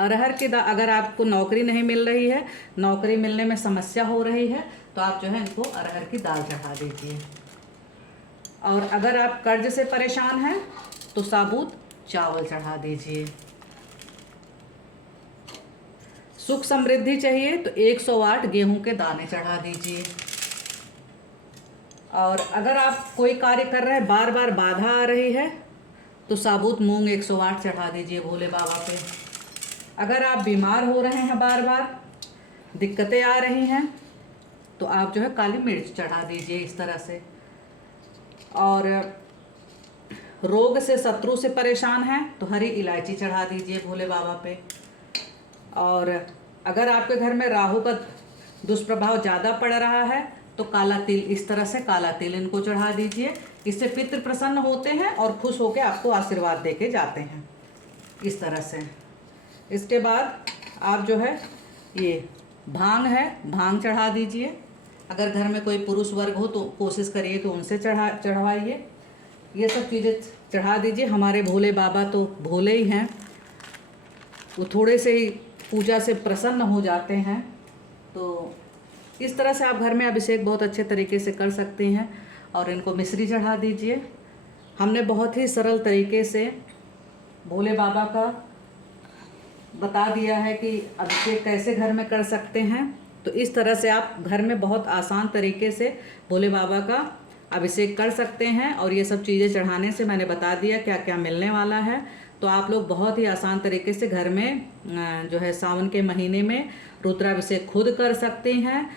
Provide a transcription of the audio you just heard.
अरहर की दाल, अगर आपको नौकरी नहीं मिल रही है, नौकरी मिलने में समस्या हो रही है, तो आप जो है इनको अरहर की दाल चढ़ा दीजिए। और अगर आप कर्ज से परेशान हैं तो साबुत चावल चढ़ा दीजिए। सुख समृद्धि चाहिए तो 108 गेहूं के दाने चढ़ा दीजिए। और अगर आप कोई कार्य कर रहे हैं, बार बार बाधा आ रही है, तो साबुत मूंग 108 चढ़ा दीजिए भोले बाबा पे। अगर आप बीमार हो रहे हैं, बार बार दिक्कतें आ रही हैं, तो आप जो है काली मिर्च चढ़ा दीजिए इस तरह से। और रोग से, शत्रु से परेशान हैं तो हरी इलायची चढ़ा दीजिए भोले बाबा पे। और अगर आपके घर में राहु का दुष्प्रभाव ज़्यादा पड़ रहा है तो काला तिल, इस तरह से काला तिल इनको चढ़ा दीजिए। इससे पितृ प्रसन्न होते हैं और खुश होकर आपको आशीर्वाद दे के जाते हैं, इस तरह से। इसके बाद आप जो है ये भांग है, भांग चढ़ा दीजिए। अगर घर में कोई पुरुष वर्ग हो तो कोशिश करिए कि उनसे चढ़वाइए। ये सब चीज़ें चढ़ा दीजिए। हमारे भोले बाबा तो भोले ही हैं, वो थोड़े से ही पूजा से प्रसन्न हो जाते हैं। तो इस तरह से आप घर में अभिषेक बहुत अच्छे तरीके से कर सकते हैं। और इनको मिश्री चढ़ा दीजिए। हमने बहुत ही सरल तरीके से भोले बाबा का बता दिया है कि अभिषेक कैसे घर में कर सकते हैं। तो इस तरह से आप घर में बहुत आसान तरीके से भोले बाबा का अभिषेक कर सकते हैं। और ये सब चीज़ें चढ़ाने से मैंने बता दिया क्या क्या मिलने वाला है। तो आप लोग बहुत ही आसान तरीके से घर में जो है सावन के महीने में रुद्राभिषेक खुद कर सकते हैं।